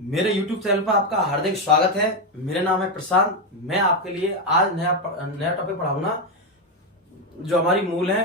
मेरे YouTube channel पर आपका हार्दिक स्वागत है। मेरा नाम है प्रशांत। मैं आपके लिए आज नया टॉपिक पढ़ाऊंगा जो हमारी मूल है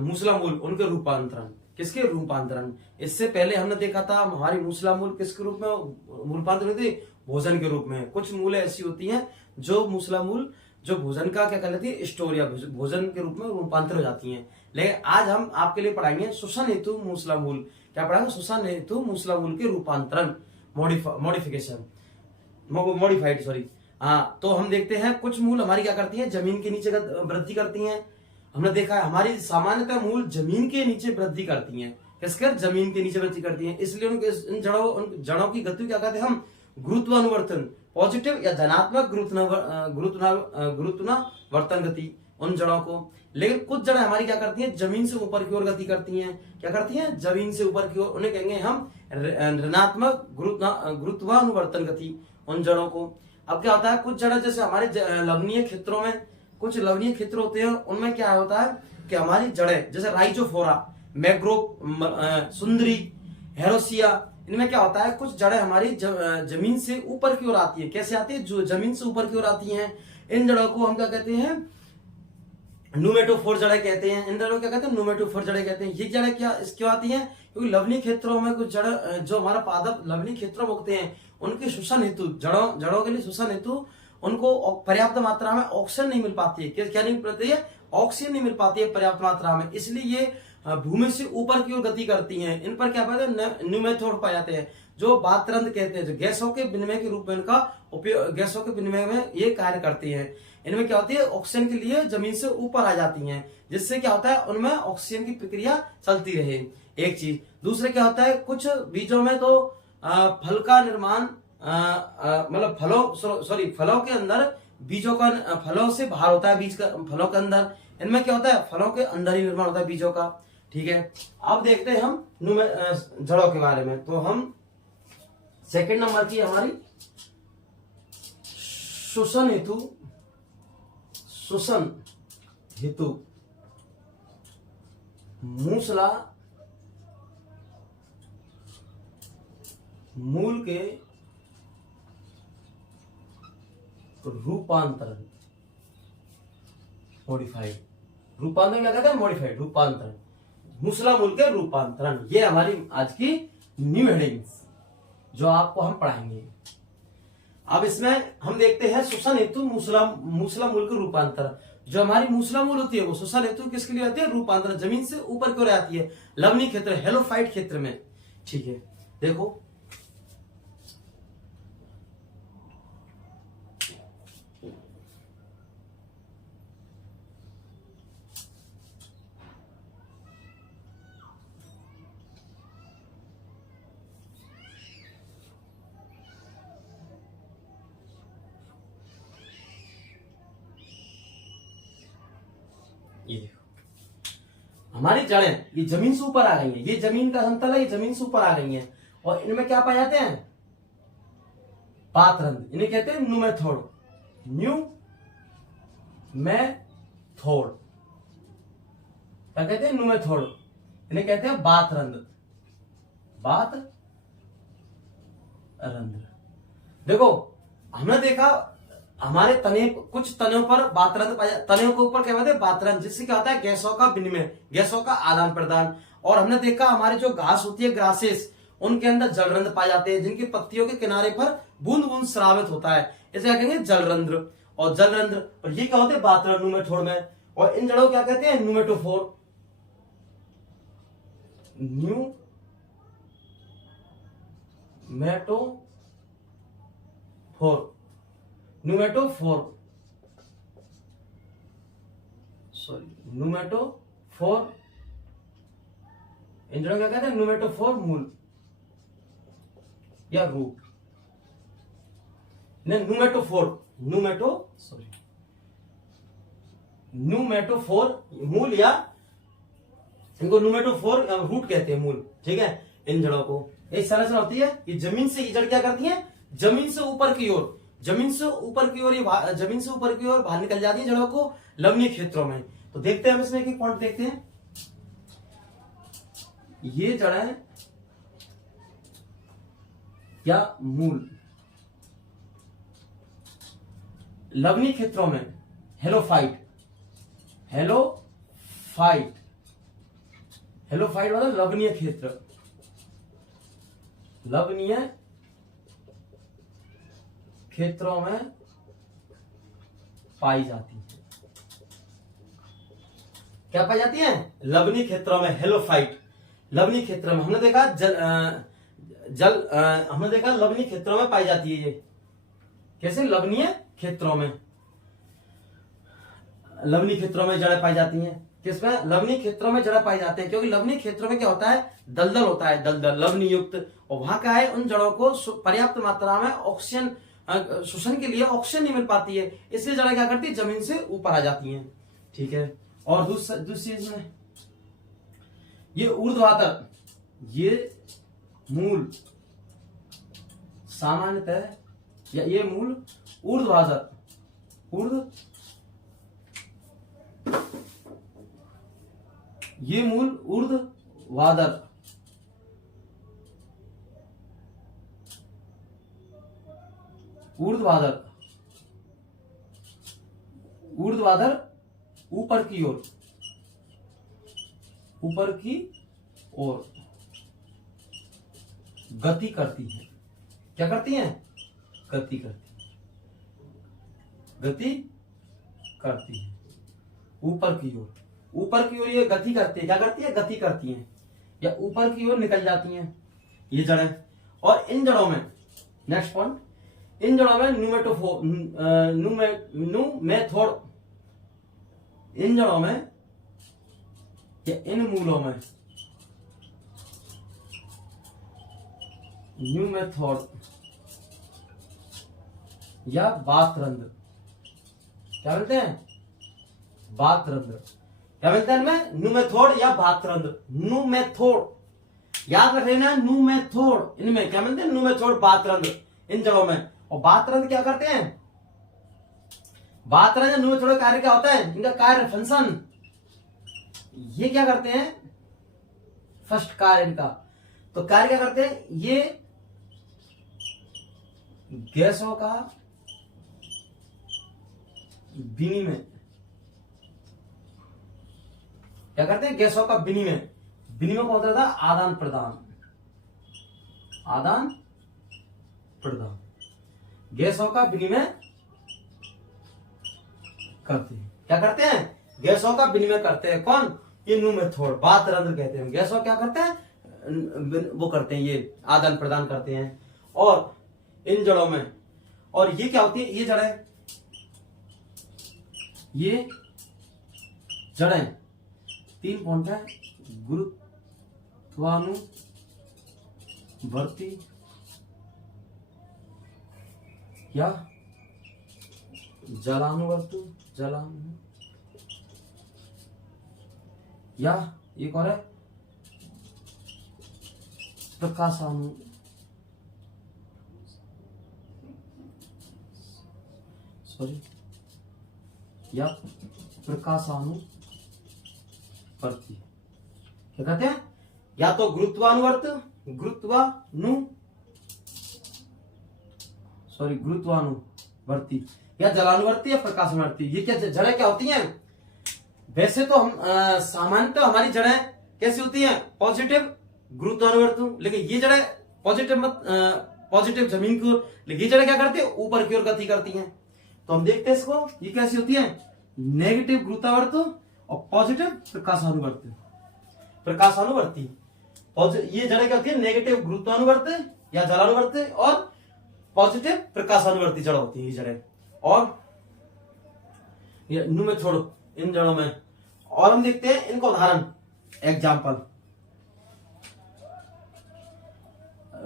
मूसला मूल, उनके रूपांतरण। किसके रूपांतरण? इससे पहले हमने देखा था हमारी मूसला मूल किसके रूप में रूपांतरण होती है? भोजन के रूप में। कुछ मूलें ऐसी होती हैं जो मूसला मूल जो भोजन का क्या कहलाती है, स्टोर या भोजन के रूप में रूपांतर हो जाती हैं। लेकिन आज हम आपके लिए पढ़ाएंगे श्वसन हेतु मूसला मूल। क्या पढ़ाएंगे? श्वसन हेतु मूसला मूल के रूपांतरण, मॉडिफिकेशन, मॉडिफाइड, सॉरी। हाँ, तो हम देखते हैं कुछ मूल हमारी क्या करती हैं, जमीन के नीचे वृद्धि करती हैं। हमने देखा है हमारी सामान्यतः मूल जमीन के नीचे वृद्धि करती हैं। किसकर? जमीन के नीचे वृद्धि करती हैं। इसलिए उन जड़ों की गति क्या कहते हैं हम? गुरुत्वानुवर्तन, पॉजिटिव या धनात्मक गुरुत्वानुवर्तन गति उन जड़ों को। लेकिन कुछ जड़ें हमारी क्या करती हैं, जमीन से ऊपर की ओर गति करती हैं। क्या करती हैं? जमीन से ऊपर की ओर। उन्हें कहेंगे हम ऋणात्मक गुरुत्वानुवर्तन गति उन जड़ों को। अब क्या होता है, कुछ जड़ें जैसे हमारे लवणीय क्षेत्रों में, कुछ लवणीय क्षेत्र होते हैं, उनमें क्या होता है कि हमारी जड़ें जैसे राइजोफोरा, मैग्रो, सुंदरी, हेरोसिया, इनमें क्या होता है, कुछ जड़ें हमारी जमीन से ऊपर की ओर आती है। कैसे आती है? जो जमीन से ऊपर की ओर आती हैं। इन जड़ों को हम क्या कहते हैं? न्यूमेटोफोर जड़ें कहते हैं। इन जड़ों को क्या कहते हैं? न्यूमेटोफोर जड़ें कहते हैं। ये जड़ें क्यों आती हैं? क्योंकि लवणीय क्षेत्रों में कुछ जड़ जो हमारा पादप लवणीय क्षेत्रों में उगते हैं, उनके श्वसन हेतु, जड़ों के लिए श्वसन हेतु उनको पर्याप्त मात्रा में ऑक्सीजन नहीं मिल पाती है। क्या नहीं मिल पाती है? ऑक्सीजन नहीं मिल पाती है पर्याप्त मात्रा में। इसलिए ये भूमि से ऊपर की ओर गति करती हैं। इन पर क्या पाते हैं? न्यूमेटोड पाए जाते हैं, जो बातरंध कहते हैं, जो गैसों के विनिमय के रूप में इनका उपयोग, गैसों के विनिमय में ये कार्य करती है। इनमें क्या होती है? ऑक्सीजन के लिए जमीन से ऊपर आ जाती हैं, जिससे क्या होता है, उनमें ऑक्सीजन की प्रक्रिया चलती रहे। एक चीज। दूसरे क्या होता है, कुछ बीजों में तो फल का निर्माण, मतलब फलों के अंदर बीजों का, फलों से बाहर होता है बीज का, फलों के अंदर। इनमें क्या होता है? फलों के अंदर ही निर्माण होता है बीजों का। ठीक है, अब देखते हैं हम जड़ों के बारे में। तो हम सेकंड नंबर की हमारी श्वसन हेतु मूसला मूल के रूपांतरण, मॉडिफाइड। रूपांतरण क्या कहते हैं? मॉडिफाइड, रूपांतरण, मूसला मूल के रूपांतरण। ये हमारी आज की न्यू हेडिंग्स जो आपको हम पढ़ाएंगे। अब इसमें हम देखते हैं श्वसन हेतु मूसला मूल के रूपांतरण। जो हमारी मूसला मूल होती है वो श्वसन हेतु किसके लिए आती है? रूपांतरण, जमीन से ऊपर की ओर आती है, लवणीय क्षेत्र, हेलोफाइट क्षेत्र में। ठीक है, देखो ये देखो हमारी जड़ें ये जमीन से ऊपर आ गई हैं। ये जमीन का समतल है, ये जमीन से ऊपर आ गई हैं। और इनमें क्या पाए जाते हैं? पातरंध्र। इन्हें कहते हैं न्यूमेथोड, क्या कहते हैं? न्यूमेथोड। इन्हें कहते हैं बातरंध्र, देखो हमने देखा हमारे तने, कुछ तनों पर बातरंध पाया, तनों के ऊपर क्या कहते हैं? बातरंध, जिससे क्या होता है? गैसों का विनिमय, गैसों का आदान प्रदान। और हमने देखा हमारे जो घास होती है, ग्रासेस, उनके अंदर जलरंध्र पाए जाते हैं, जिनकी पत्तियों के किनारे पर बूंद बूंद स्रावित होता है। इसे क्या कहेंगे? जलरंध्र। और जलरंध्र, और ये क्या होते हैं? बातरंध, न्यूमेटोड में। और इन जड़ों क्या कहते हैं? Pneumatophore, pneumatophore. इन जड़ों क्या कहते हैं? न्यूमेटोफोर मूल या रूट। न्यूमेटोफोर मूल, या इनको न्यूमेटोफोर रूट कहते हैं, मूल। ठीक है, इन जड़ों को एक संरचना होती है। ये जमीन से, ये जड़ क्या करती है? जमीन से ऊपर की ओर, जमीन से ऊपर की ओर बाहर निकल जाती है जड़ों को लवणीय क्षेत्रों में। तो देखते हैं हम इसमें एक पॉइंट देखते हैं। ये जड़ें या मूल। लवणीय क्षेत्रों में हेलोफाइट, हेलोफाइट, हेलोफाइट मतलब लवणीय क्षेत्र, लवणीय क्षेत्रों में पाई जाती है। क्या पाई जाती है? लवणीय क्षेत्रों में हेलोफाइट। लवणीय क्षेत्र में हमने देखा हमने देखा लवणीय क्षेत्रों में पाई जाती है। ये कैसे? लवणीय क्षेत्रों में, लवणीय क्षेत्रों में जड़ें पाई जाती हैं। किसमें? लवणीय क्षेत्रों में जड़ें पाई जाती हैं, क्योंकि लवणीय क्षेत्रों में क्या होता है? दलदल होता है, दलदल लवणीय युक्त, और वहां क्या है, उन जड़ों को पर्याप्त मात्रा में ऑक्सीजन शोषण के लिए ऑक्सीजन नहीं मिल पाती है, इसलिए जड़ें क्या करती है? जमीन से ऊपर आ जाती हैं। ठीक है। और दूसरी चीज में ये ऊर्ध्वाधर, ये मूल सामान्यतः, या ये मूल ऊर्ध्वाधर, ये मूल ऊर्ध्वाधर, ऊर्ध्वाधर, ऊर्ध्वाधर ऊपर की ओर, ऊपर की ओर गति करती है। क्या करती हैं? गति करती है, गति करती है ऊपर की ओर, ऊपर की ओर ये गति करती है। क्या करती है? गति करती है, या ऊपर की ओर निकल जाती हैं ये जड़ें। और इन जड़ों में, नेक्स्ट पॉइंट, इन जड़ों में न्यूमेथोड, इन जड़ों में या इन मूलों में न्यूमेथोड या बातरंध्र, क्या बोलते हैं? बातरंध्र। क्या बोलते हैं इनमें? न्यूमेथोड या बातरंध्र। न्यूमेथोड याद रख लेना, न्यूमेथोड, इनमें क्या बोलते हैं? न्यूमेथोड, बातरंध्र, इन जड़ों में। और बातरंध्र क्या करते हैं? बातरंध्र न्यूमेथोड कार्य क्या होता है? इनका कार्य, फंक्शन, ये क्या करते हैं? फर्स्ट कार्य इनका, तो कार्य क्या करते हैं? ये गैसों का विनिमय, क्या करते हैं? गैसों का विनिमय। विनिमय को होता था आदान प्रदान, आदान प्रदान, गैसों का विनिमय करते हैं। क्या करते हैं? गैसों का विनिमय करते हैं। कौन? ये न्यूमेथोड, बातरंध्र कहते हैं। गैसों क्या करते हैं? वो करते हैं, ये आदान प्रदान करते हैं। और इन जड़ों में, और ये क्या होती है? ये जड़ें, ये जड़ें, 3 पॉइंट है, गुरुत्वानुवर्ती या जलानुवर्ती, या एक और है प्रकाशानु, सॉरी, या प्रकाशानुवर्ती। क्या कहते हैं? या तो गुरुत्वानुवर्ती या जलानुवर्ती या प्रकाशानुवर्ती। ये क्या जड़ें क्या होती हैं? वैसे तो हम सामान्यतः हमारी जड़ें कैसी होती हैं? पॉजिटिव गुरुत्वानुवर्ती, लेकिन ये जड़ें पॉजिटिव जमीन की ओर, लेकिन ये जड़ें क्या करती है? ऊपर की ओर गति करती हैं। तो हम देखते हैं इसको, ये कैसी होती है? नेगेटिव गुरुत्वावर्ती और पॉजिटिव प्रकाशानुवर्ती। प्रकाशानुवर्ती, ये जड़ें क्या होती है? नेगेटिव गुरुत्वानुवर्ती या जलानुवर्ती और पॉजिटिव प्रकाशानुवर्ती जड़ होती है ये जड़ें। और ये न्यूमेथोड, इन जड़ों में। और हम देखते हैं इनका उदाहरण, एग्जाम्पल,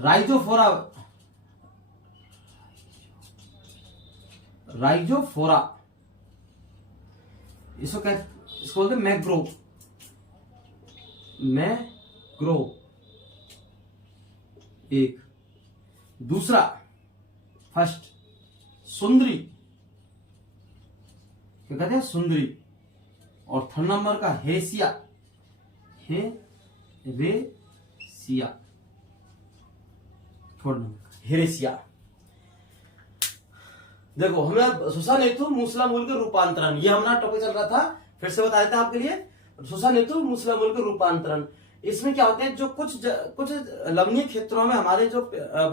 राइजोफोरा, राइजोफोरा, इसको बोलते हैं मैग्रोव, एक। दूसरा, फर्स्ट, सुंदरी, क्या कहते हैं? सुंदरी। और थर्ड नंबर का हेसिया, हेरेसिया। हेरेसिया। देखो हमें सुसानेतु मूसला मूल के रूपांतरण, ये हमारा टॉपिक चल रहा था, फिर से बता देते हैं आपके लिए। सुसानेतु मूसला मूल के रूपांतरण, इसमें क्या होते हैं, जो कुछ लवणीय क्षेत्रों में हमारे जो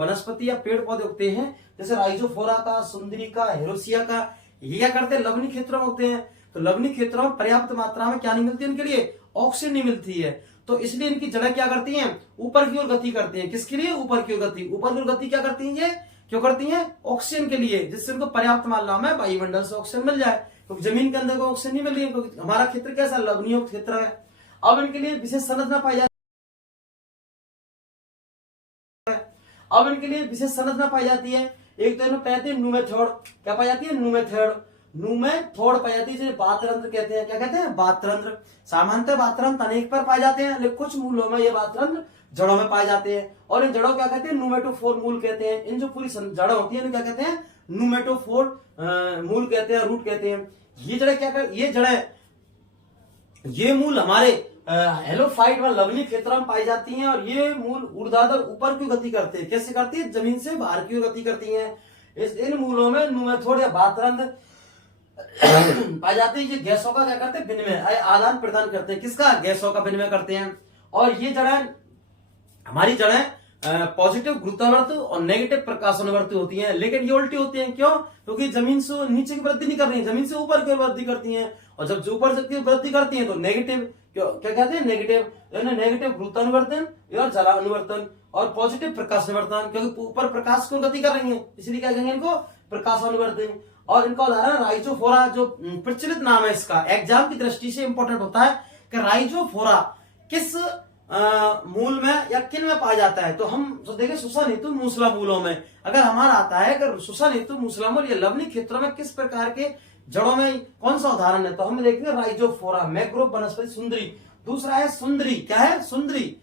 वनस्पति या पेड़ पौधे उगते हैं, जैसे राइजोफोरा का, सुंदरी का, हेरोसिया का, ये क्या करते हैं, लवणीय क्षेत्रों में उगते हैं। तो लवणीय क्षेत्रों में पर्याप्त मात्रा में क्या नहीं मिलती उनके लिए, ऑक्सीजन नहीं मिलती है। तो इसलिए इनकी जड़ें क्या करती हैं, ऊपर की ओर गति करती हैं। किसके लिए, ऊपर की ओर गति। ऊपर की ओर गति क्या करती है, ये क्यों करती हैं, ऑक्सीजन के लिए, जिससे उनको पर्याप्त मात्रा में वायुमंडल से ऑक्सीजन मिल जाए। तो जमीन के अंदर को ऑक्सीजन नहीं मिल रही है, क्योंकि हमारा क्षेत्र कैसा, लवणीय क्षेत्र है। अब इनके लिए विशेष संरचना पाई जाती है। अब इनके लिए विशेष संरचना पाई जाती है। एक तो इनमें पाई न्यूमेथोड, क्या पाई जाती है, न्यूमेथोड पाई जाती है, जिसे बातरंध्र कहते हैं। क्या कहते हैं, बातरंध्र। सामान्यतः बातरंध्र अनेक पर पाए जाते हैं, लेकिन कुछ मूलों में ये बातरंध्र जड़ों में पाए जाते हैं। और इन जड़ों क्या कहते हैं, न्यूमेटोफोर मूल कहते हैं। इन जो पूरी जड़ होती है क्या कहते हैं, न्यूमेटोफोर मूल कहते हैं, रूट कहते हैं। ये जड़ें क्या कर, ये मूल हमारे हेलोफाइट व लवणीय क्षेत्रों में पाई जाती हैं। और ये मूल ऊर्ध्वाधर ऊपर की गति करते हैं। कैसे करती है, जमीन से बाहर की ओर गति करती हैं। इन मूलों में न्यूमेथोड या बातरंध्र पाई जाती है। ये गैसों का क्या करते हैं, विनिमय, आदान प्रदान करते हैं। किसका, गैसों का विनिमय करते हैं। और ये जड़ें, हमारी जड़ें पॉजिटिव गुरुत्वावर्ती और नेगेटिव प्रकाशानुवर्ती होती हैं। लेकिन ये उल्टी होती हैं, क्यों, क्योंकि जमीन से नीचे की वृद्धि नहीं कर रही है, जमीन से ऊपर की वृद्धि करती हैं। और जब ऊपर की वृद्धि करती हैं तो नेगेटिव, क्या कहते हैं, नेगेटिव, नेगेटिव गुरुत्वानुवर्तन और जलानुवर्तन, और पॉजिटिव प्रकाशानुवर्तन, क्योंकि ऊपर प्रकाश को गति कर रही है, इसलिए क्या कहेंगे इनको, प्रकाशानुवर्तन। और इनका उदाहरण राइजोफोरा, जो प्रचलित नाम है इसका, एग्जाम की दृष्टि से इंपॉर्टेंट होता है कि राइजोफोरा किस मूल में या किन में पाया जाता है। तो हम तो देखें सुसानेतु मूसला मूलों में, अगर हमारा आता है कि सुसानेतु मूसला मूल या लवणीय क्षेत्रों में किस प्रकार के जड़ों में कौन सा उदाहरण है, तो हम देखेंगे राइजोफोरा, मैक्रो वनस्पति सुंदरी। दूसरा है सुंदरी, क्या है, सुंदरी,